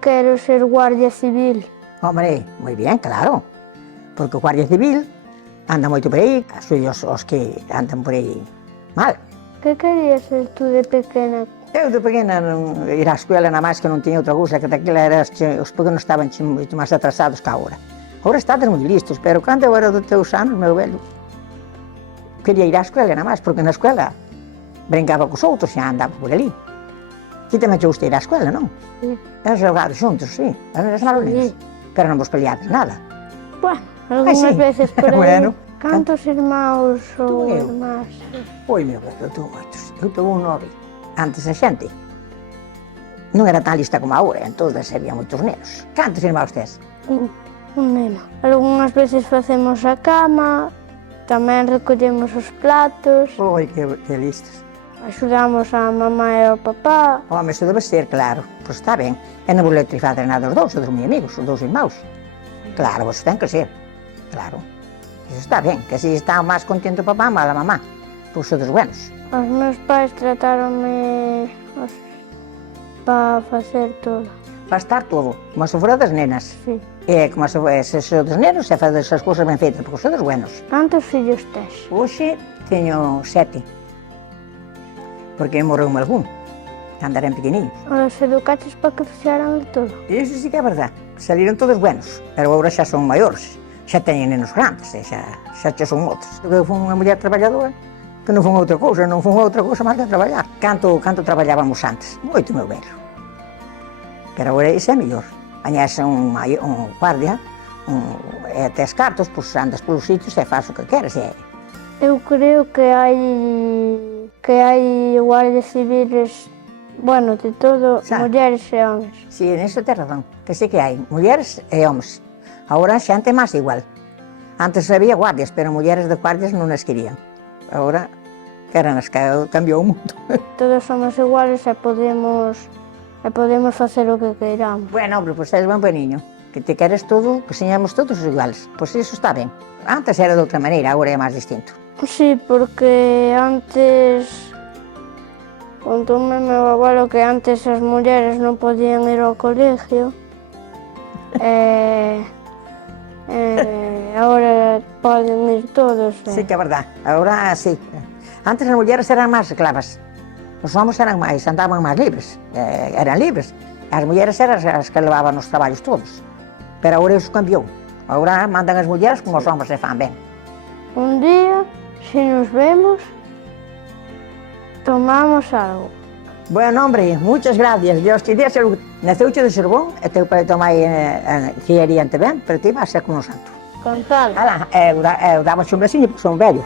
quero ser guardia civil. Hombre, moi bien, claro. Porque o guardia civil anda moito por aí, os que andan por aí mal. Que querías ser tú de pequena? Eu de pequena ir á escola nada máis que non tiña outra cousa, que daquela era os pequenos estaban moito máis atrasados que agora. Agora estades moi listos, pero cando eu era dos teus anos, meu velho, quería ir á escola nada máis, porque na escola brincaba cos outros e andaba por ali. Ti tamén te gusta ir á escola, non? Sí. Eras xogados xuntos, sí, eras malos nenos, pero non vos peleades nada. Bueno, algunhas sí. veces por aí. Bueno. Cantos irmãos ou Eu? irmás? Oi, meu velho, eu tuve moitos. Eu tuve un 9. Antes a xente non era tan lista como agora, entón había moitos nenos. Cantos irmãos tes? Un neno. Algunhas veces facemos a cama, tamén recollemos os platos, Oi, que listos. axudamos a mamá e ao papá. Home, iso debe ser, claro. Pois está ben. E non vos le fazer nada os dous, os moi amigos, os dous irmãos. Claro, vos ten que ser. Claro. Iso está ben, que así está máis contento o papá, máis a mamá. Pois sodes buenos. Os meus pais tratáronme para facer todo. Para estar todo, como se fora das nenas. Sí. E como se sodes nenos, e fazer as cousas ben feitas, porque sodes buenos. Cantos fillos tes? Hoxe teño 7. Porque morreu algún, cando eran pequeniños. Os educaches para que fixeran de todo. E iso sí que é verdad, saliron todos buenos, pero agora xa son maiores, xa teñen nenos grandes, e xa son outros. Eu fui unha muller traballadora, que non fun outra cousa, non fun outra cousa máis que traballar. Canto traballábamos antes, moito, meu velho. Pero agora iso é mellor. Añase un guardia, e tes cartos, pois andas polos sitios e faz o que queres. Eu creo que hai guardias civiles, bueno, de todo, mulleres e homens. Si, nisso tes razón, que sí que hai, mulleres e homens. Agora a xente é máis igual. Antes había guardias, pero mulleres de guardias non as querían. Agora, cambiou o mundo. Todos somos iguales e podemos facer o que queiramos. Bueno, hombre, pois és ben niño, que te queres todo, que señamos todos iguales. Pois iso está ben. Antes era de outra maneira, agora é máis distinto. Sí, porque antes, contoume meu abuelo que antes as mulleres non podían ir ao colegio agora poden ir todos. Sí que é verdad, agora sí. Antes as mulleres eran máis esclavas, os homens eran máis, andaban máis libres, eran libres. As mulleres eran as que levaban os traballos todos, pero agora iso cambiou. Agora mandan as mulleres como os homens se fan ben. Un día, se nos vemos, tomamos algo. Bueno, hombre, muchas gracias. Dios te dé salud. Naceuche de Sorbón, e teu pai tomai criaríante ben, pero ti vas ser como un santo. Con tal. Eu daba un besinho, porque son velho.